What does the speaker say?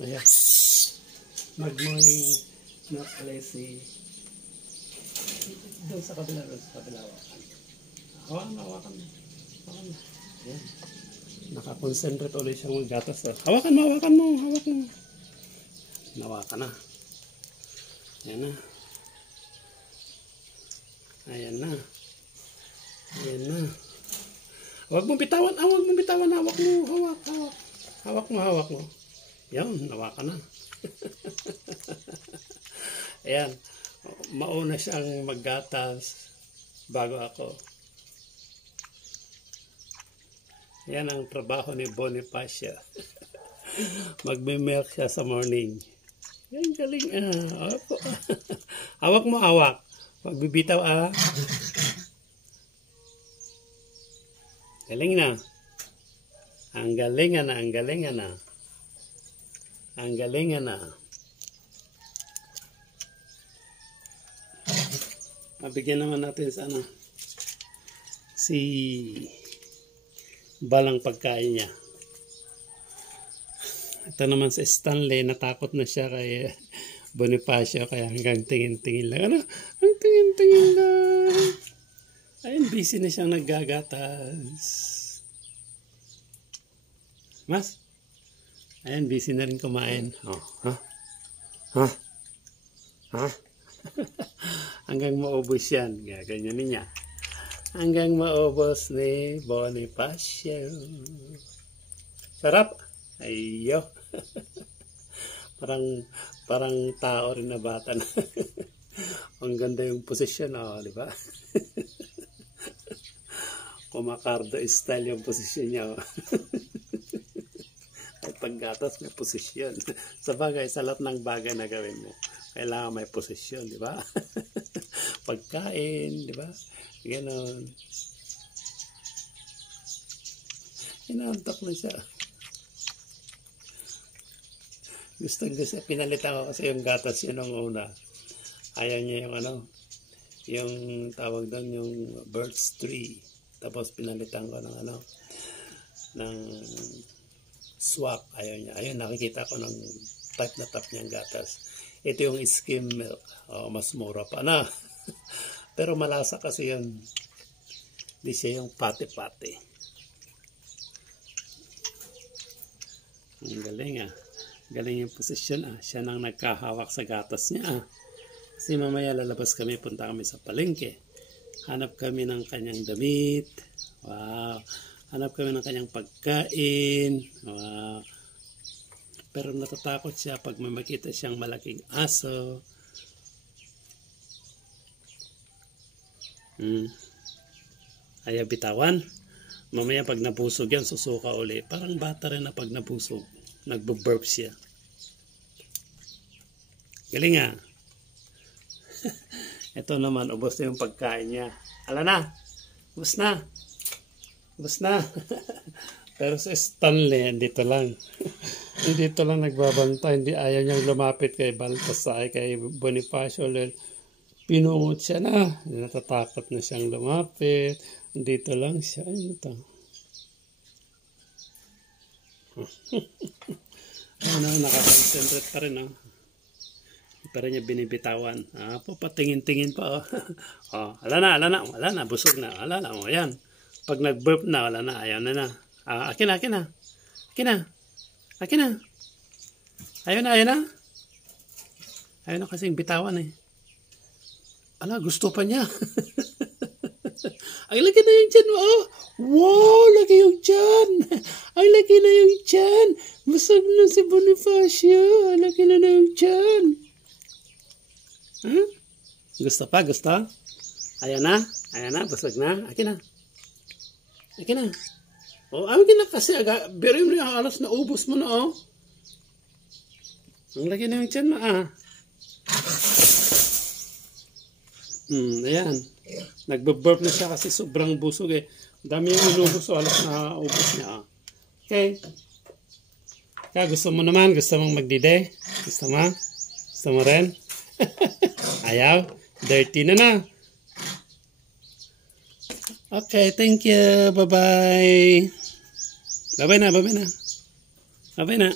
Ayan. Mag-morning na Alessi. Doon sa kabila, hawakan mo. Ayan. Nakakonsentrate ulit siyang maggatas. Hawakan mo. Nawakan na. Ayan na. Huwag mong bitawan. Hawak mo. Hawak mo. Yan, nawakan na. Ayan. Mauna siyang maggatas bago ako. Yan ang trabaho ni Bonifacio. Magme-milk siya sa morning. Yan, galing. Hawak mo. Magbibitaw. Galing na. Ang galingan na. Mabigyan naman natin sana si balang pagkain niya. Ito naman si Stanley, natakot na siya kay Bonifacio, kaya hanggang tingin-tingin lang. Ang tingin-tingin lang. Ayun, busy na siyang naggagatas. Mas? Ayun, busy na rin kumain. Hanggang maubos yan. Ganyan niya. Hanggang maubos ni Bonifacio. Sarap. Ayo. parang tao rin na bata na. Ang ganda yung posisyon, di ba? Kumakardo style yung posisyon niya. Ay paggatas may posisyon. Sa bagay, sa lahat ng bagay na gawin mo, kailangan may posisyon, di ba? Pagkain, di ba? Ganon. Inaantok na siya. Gusto, pinalitan ko kasi yung gatas yun nung una. Ayaw niya yung yung tawag doon, yung birch tree. Tapos pinalitan ko ng ng swak. Ayaw niya. Ayun, nakikita ko ng type na tap niyang gatas. Ito yung skim milk. Mas mura pa na. Pero malasa kasi yun. Hindi siya yung pati-pati. Ang galing Galing yung posisyon Siya nang nagkahawak sa gatas niya Kasi mamaya lalabas kami, punta kami sa palengke. Hanap kami ng kanyang damit. Wow. Hanap kami ng kanyang pagkain. Wow. Pero natatakot siya pag may makita siyang malaking aso. Ayaw bitawan. Mamaya pag nabusog yan, susuka uli. Parang bata rin na pag nabusog. Nagbo-burp siya. Galing Ito naman, ubos na yung pagkain niya. Ala na. Ubos na. Pero si Stanley, dito lang. Dito lang nagbabantay. Hindi ayaw niyang lumapit kay Baltasar, kay Bonifacio. Pinungot siya na. Natatakot na siyang lumapit. Dito lang siya. Ito. Nakakonsentrate pa rin pa rin niya binibitawan. Patingin-tingin pa Wala na, busog na. Wala na, ayan. Pag nag-burp na, wala na, ayaw na. Akin na. Ayaw na kasing bitawan Ala, gusto pa niya. Ay, laki na yung tiyan mo. Wow, laki yung tiyan. Ay, laki na yung tiyan. Busog na si Bonifacio. Laki na yung tiyan. Gusto pa? Ayan na, busog na. Akin na. Akin na kasi. Biro mo yung halos na ubos mo na Ang laki na yung tiyan mo Ayan. Nagbe-burp na siya kasi sobrang busog Dami yung inubos halos na ubos niya Okay. Kaya gusto mo mong magdide? Gusto mo rin? Ayaw? Dirty na. Okay, thank you. Bye-bye. Bye-bye na.